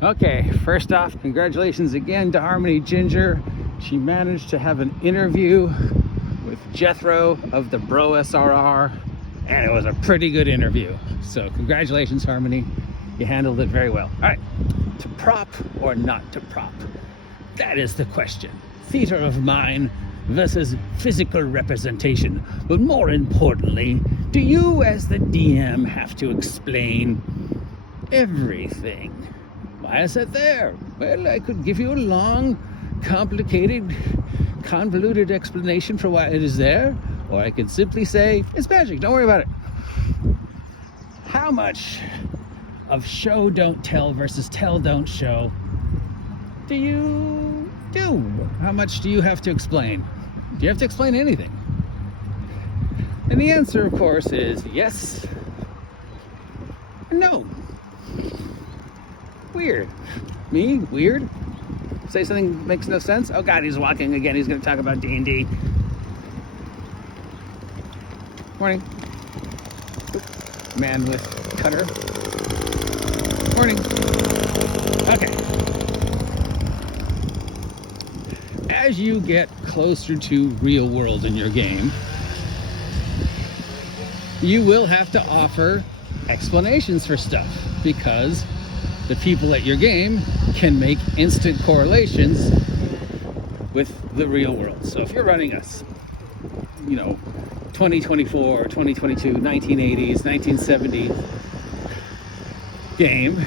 Okay, first off, congratulations again to Harmony Ginger. She managed to have an interview with Jethro of the Bro SRR, and it was a pretty good interview. So congratulations, Harmony. You handled it very well. All right, to prop or not to prop? That is the question. Theater of mind versus physical representation. But more importantly, do you as the DM have to explain everything? Why is it there? Well, I could give you a long, complicated, convoluted explanation for why it is there, or I could simply say, it's magic, don't worry about it. How much of show don't tell versus tell don't show do you do? How much do you have to explain? Do you have to explain anything? And the answer, of course, is yes and no. Weird. Me? Weird? Say something makes no sense? Oh God, he's walking again. He's going to talk about D&D. Morning. Oop. Man with cutter. Morning. Okay. As you get closer to real world in your game, you will have to offer explanations for stuff, because the people at your game can make instant correlations with the real world. So if you're running a 2024, 2022, 1980s, 1970 game,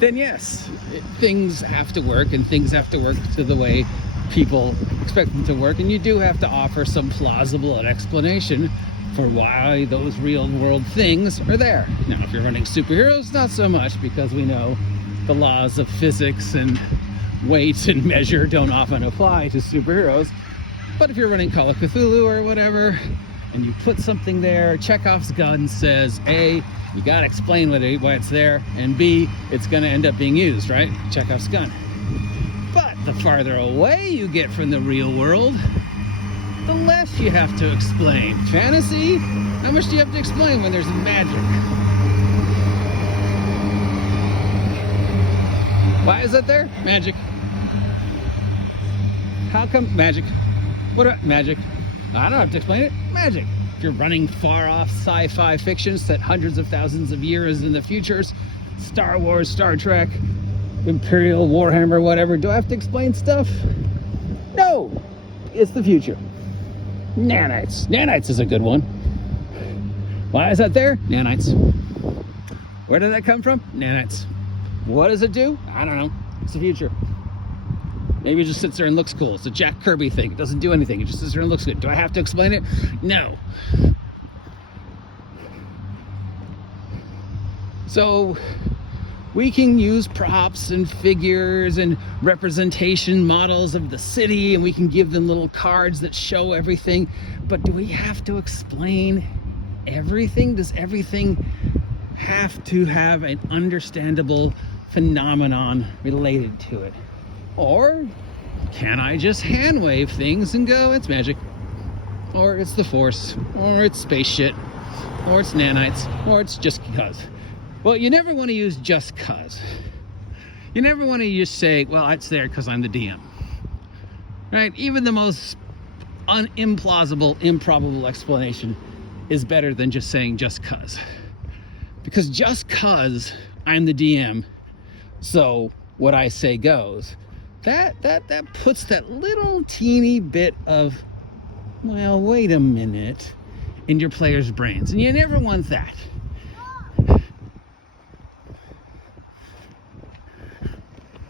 then yes, things have to work, and things have to work to the way people expect them to work, and you do have to offer some plausible explanation for why those real world things are there. Now, if you're running superheroes, not so much, because we know the laws of physics and weight and measure don't often apply to superheroes. But if you're running Call of Cthulhu or whatever, and you put something there, Chekhov's gun says, A, you gotta explain why it's there, and B, it's gonna end up being used, right? Chekhov's gun. But the farther away you get from the real world, the less you have to explain. Fantasy? How much do you have to explain when there's magic? Why is that there? Magic. How come magic? What about magic? I don't have to explain it. Magic. If you're running far off sci-fi fiction set hundreds of thousands of years in the futures, Star Wars, Star Trek, Imperial, Warhammer, whatever, do I have to explain stuff? No. It's the future. Nanites. Nanites is a good one. Why is that there? Nanites. Where did that come from? Nanites. What does it do? I don't know. It's the future. Maybe it just sits there and looks cool. It's a Jack Kirby thing. It doesn't do anything. It just sits there and looks good. Do I have to explain it? No. So we can use props and figures and representation models of the city, and we can give them little cards that show everything. But do we have to explain everything? Does everything have to have an understandable phenomenon related to it? Or can I just hand wave things and go, it's magic, or it's the Force, or it's space shit, or it's nanites, or it's just cuz? Well, you never want to use just cuz. You never want to just say, well, it's there because I'm the DM. Right? Even the most implausible, improbable explanation is better than just saying just cuz. Because just cuz I'm the DM, so what I say goes. That puts that little teeny bit of, well, wait a minute, in your players' brains. And you never want that.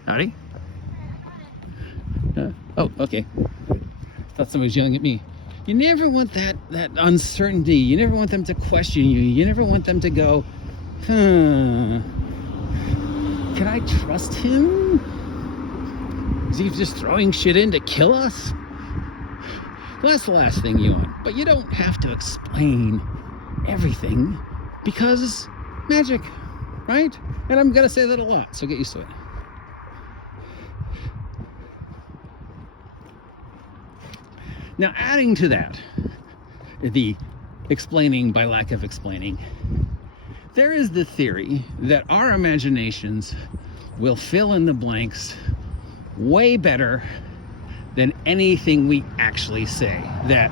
Howdy? Oh, okay. Thought somebody was yelling at me. You never want that uncertainty. You never want them to question you. You never want them to go, can I trust him? Is he just throwing shit in to kill us? Well, that's the last thing you want. But you don't have to explain everything, because magic, right? And I'm gonna say that a lot, so get used to it. Now, adding to that, the explaining by lack of explaining, There is the theory that our imaginations will fill in the blanks way better than anything we actually say. That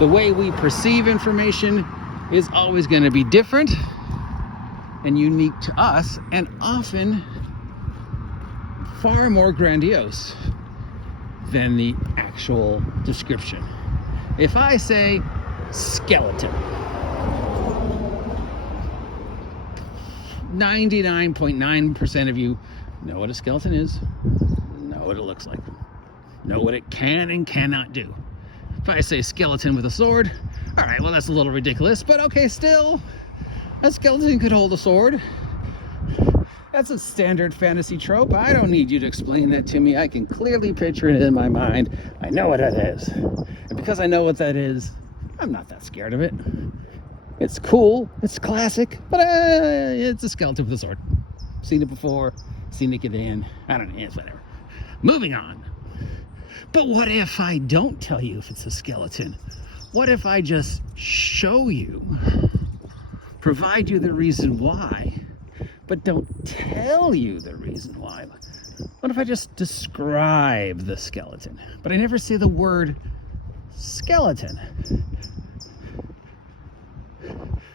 the way we perceive information is always going to be different and unique to us, and often far more grandiose than the actual description. If I say skeleton, 99.9% of you know what a skeleton is, know what it looks like, know what it can and cannot do. If I say skeleton with a sword, all right, well, that's a little ridiculous, but okay, still, a skeleton could hold a sword. That's a standard fantasy trope. I don't need you to explain that to me. I can clearly picture it in my mind. I know what that is. And because I know what that is, I'm not that scared of it. It's cool, it's classic, but it's a skeleton with a sword. Seen it before, seen it get in. I don't know, it's whatever. Moving on. But what if I don't tell you if it's a skeleton? What if I just show you, provide you the reason why, but don't tell you the reason why? What if I just describe the skeleton, but I never say the word skeleton?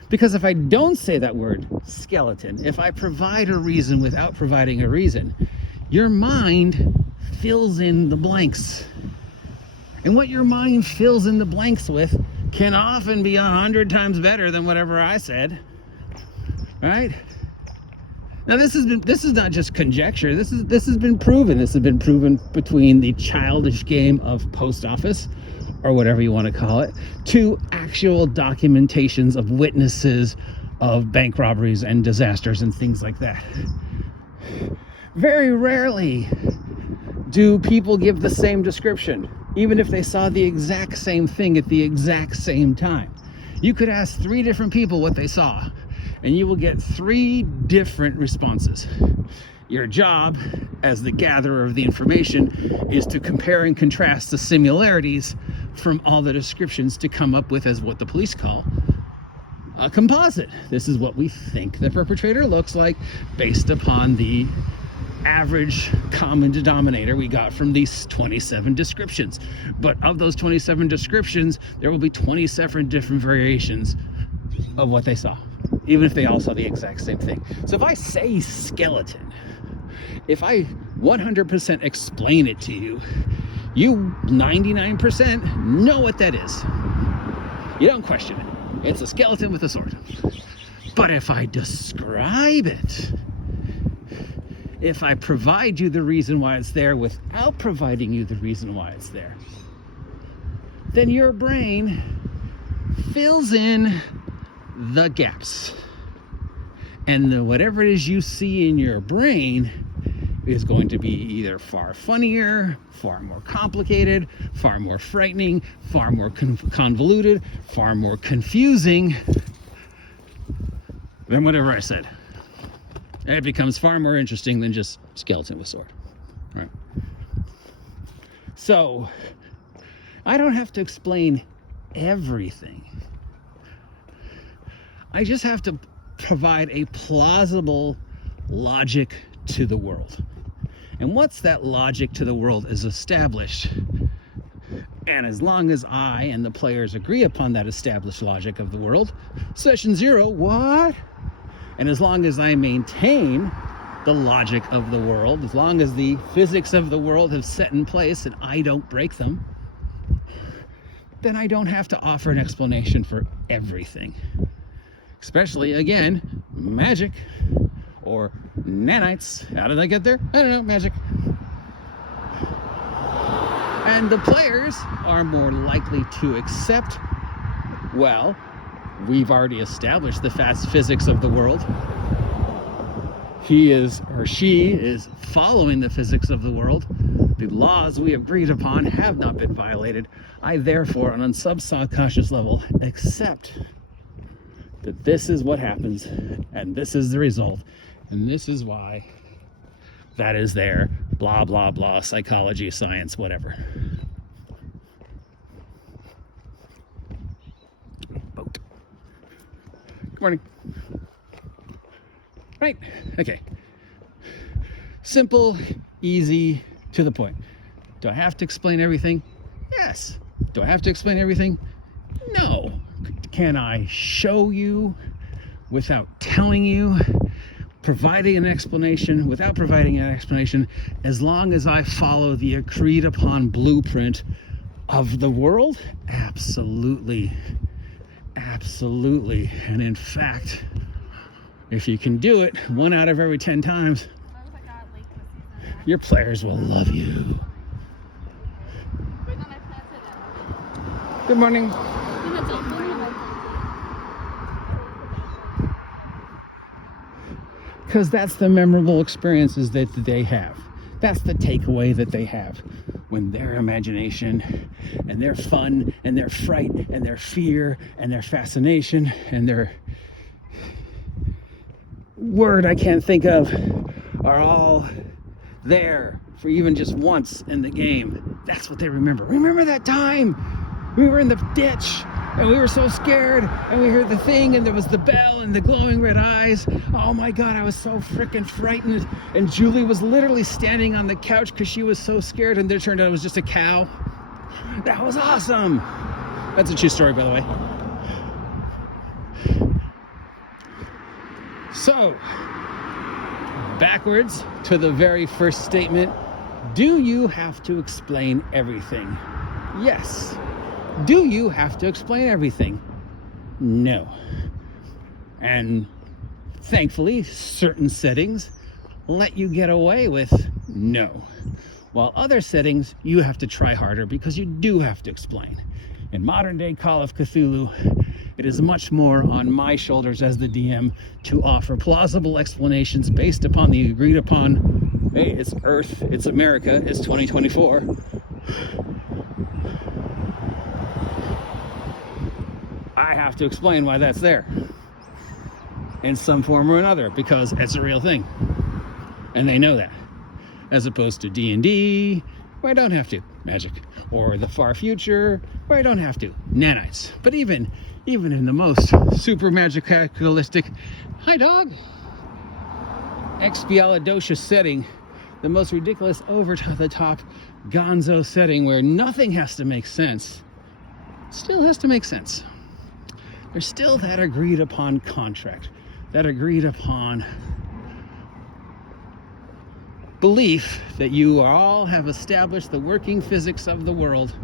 Because if I don't say that word skeleton, if I provide a reason without providing a reason, your mind fills in the blanks. And what your mind fills in the blanks with can often be 100 times better than whatever I said. Right? Now this is not just conjecture. This has been proven. This has been proven between the childish game of post office, or whatever you want to call it, to actual documentations of witnesses of bank robberies and disasters and things like that. Very rarely do people give the same description, even if they saw the exact same thing at the exact same time. You could ask 3 different people what they saw, and you will get 3 different responses. Your job as the gatherer of the information is to compare and contrast the similarities from all the descriptions to come up with, as what the police call, a composite. This is what we think the perpetrator looks like based upon the average common denominator we got from these 27 descriptions. But of those 27 descriptions, there will be 27 different variations of what they saw, even if they all saw the exact same thing. So if I say skeleton, if I 100% explain it to you, you 99% know what that is. You don't question it. It's a skeleton with a sword. But if I describe it, if I provide you the reason why it's there without providing you the reason why it's there, then your brain fills in the gaps. And whatever it is you see in your brain is going to be either far funnier, far more complicated, far more frightening, far more convoluted, far more confusing than whatever I said. It becomes far more interesting than just skeleton with sword. Right? So, I don't have to explain everything. I just have to provide a plausible logic to the world. And once that logic to the world is established, and as long as I and the players agree upon that established logic of the world, session 0, what? And as long as I maintain the logic of the world, as long as the physics of the world have set in place and I don't break them, then I don't have to offer an explanation for everything. Especially, again, magic or nanites. How did I get there? I don't know, magic. And the players are more likely to accept, well, we've already established the fast physics of the world. He is, or she is, following the physics of the world. The laws we agreed upon have not been violated. I therefore, on a subconscious level, accept that this is what happens, and this is the result, and this is why that is there, blah, blah, blah, psychology, science, whatever. Boat. Good morning. right? Okay. Simple, easy, to the point. Do I have to explain everything? Yes. Do I have to explain everything? No. Can I show you without telling you? Providing an explanation without providing an explanation, as long as I follow the agreed upon blueprint of the world? Absolutely. Absolutely. And in fact, if you can do it 1 out of every 10 times, your players will love you. Good morning. Because that's the memorable experiences that they have. That's the takeaway that they have. When their imagination and their fun and their fright and their fear and their fascination and their word I can't think of are all there for even just once in the game. That's what they remember. Remember that time we were in the ditch and we were so scared and we heard the thing and there was the bell and the glowing red eyes. Oh my God, I was so freaking frightened. And Julie was literally standing on the couch because she was so scared, and it turned out it was just a cow. That was awesome. That's a true story, by the way. So, backwards to the very first statement. Do you have to explain everything? Yes. Do you have to explain everything? No. And thankfully, certain settings let you get away with no. While other settings, you have to try harder because you do have to explain. In modern day Call of Cthulhu, it is much more on my shoulders as the DM to offer plausible explanations based upon the agreed upon, hey, it's Earth, it's America, it's 2024. I have to explain why that's there in some form or another because it's a real thing. And they know that. As opposed to D&D, where I don't have to. Magic. Or the far future, where I don't have to. Nanites. But even in the most super magicalistic, hi dog, expialidocious setting, the most ridiculous over-the-top gonzo setting where nothing has to make sense, still has to make sense. There's still that agreed upon contract, that agreed upon belief that you all have established the working physics of the world,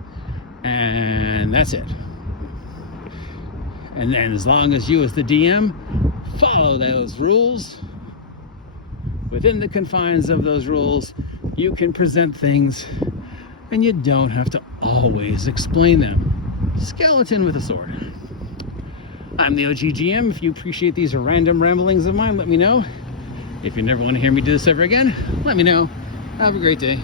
and that's it. And then as long as you as the DM follow those rules, within the confines of those rules, you can present things and you don't have to always explain them. Skeleton with a sword. I'm the OG GM. If you appreciate these random ramblings of mine, let me know. If you never want to hear me do this ever again, let me know. Have a great day.